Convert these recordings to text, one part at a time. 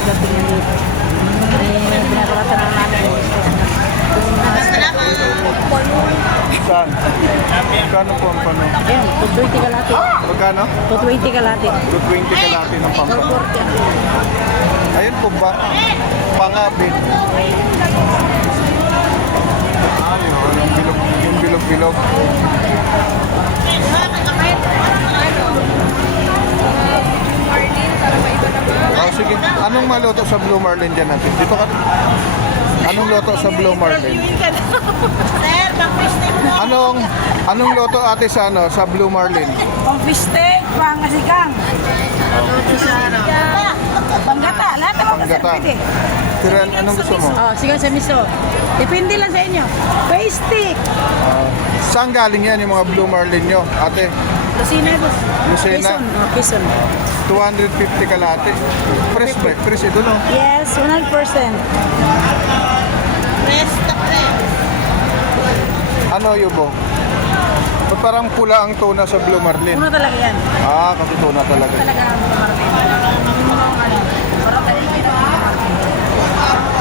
pagdating ng dito. Binabalatan na namin yung stock na. Saan? Magkano po ang pano? Ayan, 220 kalate. Magkano? 220 kalate. 220 kalate ng pampano. 440. Ayun po ba? Pangabit. Ayun, yung bilog-bilog. Oh, sige. Anong maluto sa Blue Marlin dyan natin? Dito ka. Anong luto sa Blue Marlin? Sir, pang-fish steak mo. Anong luto ate sa sa Blue Marlin? Pang-fish steak, pang-asikang. Panggata, lahat ng mga Panggata. pwede. Tiran, anong gusto mo? Oh, sige sa miso. Depende lang sa inyo. Fish steak. Saan galing yan yung mga Blue Marlin nyo? Ate, Lucina, boss. Lucena. Quezon. Oh, Quezon. 250 kalate. Fresh ba? Fresh ito no? Yes, 100%. Rest na pre. Ano yubo? Ba't parang pula ang tuna sa Blue Marlin? Una talaga yan. Ah, kasi tuna talaga. Talaga ang marami. Parang talipin ang marami.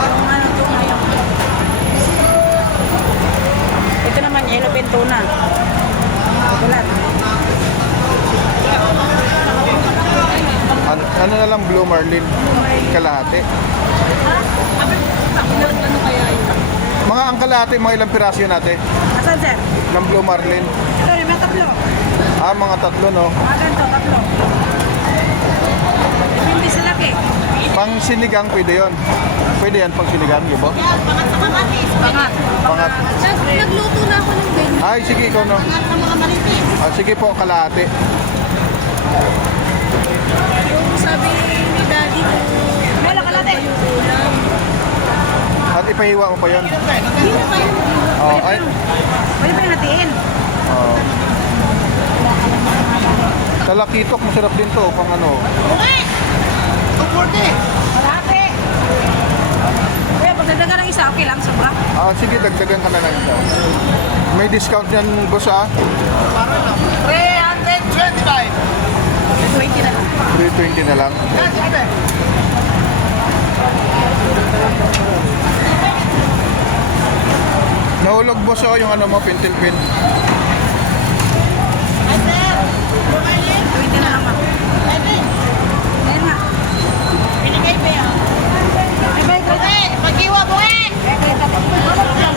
Yung ano, tuna yung... Ito naman, yellow pen tuna. Bulat. Ano na lang Blue Marlin? Kalahati. Ano kaya yun? Mga ang kalahati, mga ilang piraso yun natin? Asan, sir? Ng Blue Marlin. Ito, yung mga tatlo. Ah, mga tatlo no? Mga ganito, tatlo. Depende sa laki. Pang sinigang pwede yun. Pwede yan pang sinigang, yubo? Yan, pangat sa kamatis. Pangat. Pangat. Nagluto na ako ng din. Ay, sige ikaw no. Pangat ng mga maritis. Ah, sige po, kalahati. Yung sabi ni daddy ko, Meron ka natin. yung ulam. At ipahiwa mo pa yun. Hindi na kayo. Oh, ay. Pwede pa natin. Oh. Talakitok, masarap din to. Pang ano. Okay. 240. Malaki. Kuya, pag nagdagan ng isa, okay lang, sobra. Ah, sige, dagdagan ka na lang ito. May discount yan, boss ah. 325. 20 na lang. 320 na lang. Yan, sabi. Nahulog boss oh, yung ano mo, pintil pin. Ay, sir. Bumayin. 20 na lang, ma'am. Pwede. Ayan nga. Binigay ba yan? Ay, bye, bye. Okay, pag-iwa mo eh. Okay, tapos. Okay lang.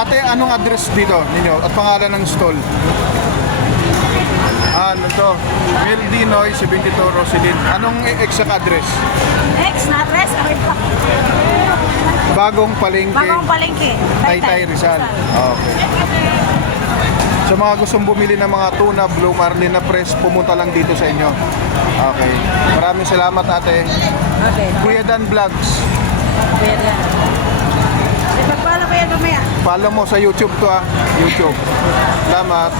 Ate, anong address dito ninyo? At pangalan ng stall? Ah, ano to? Mel Dinoy, 72 Rosilin. Anong exact address? Next na address. Okay pa. Bagong Palengke, Bagong palengke. Taytay Rizal. Ah, okay. Sa mga gustong bumili ng mga tuna, Blue Marlin na press, pumunta lang dito sa inyo. Okay. Maraming salamat ate. Okay. Kuya Dan Vlogs. Kuya Dan. Pagpala ko yan mamaya. Follow mo sa YouTube to ah. YouTube. Salamat.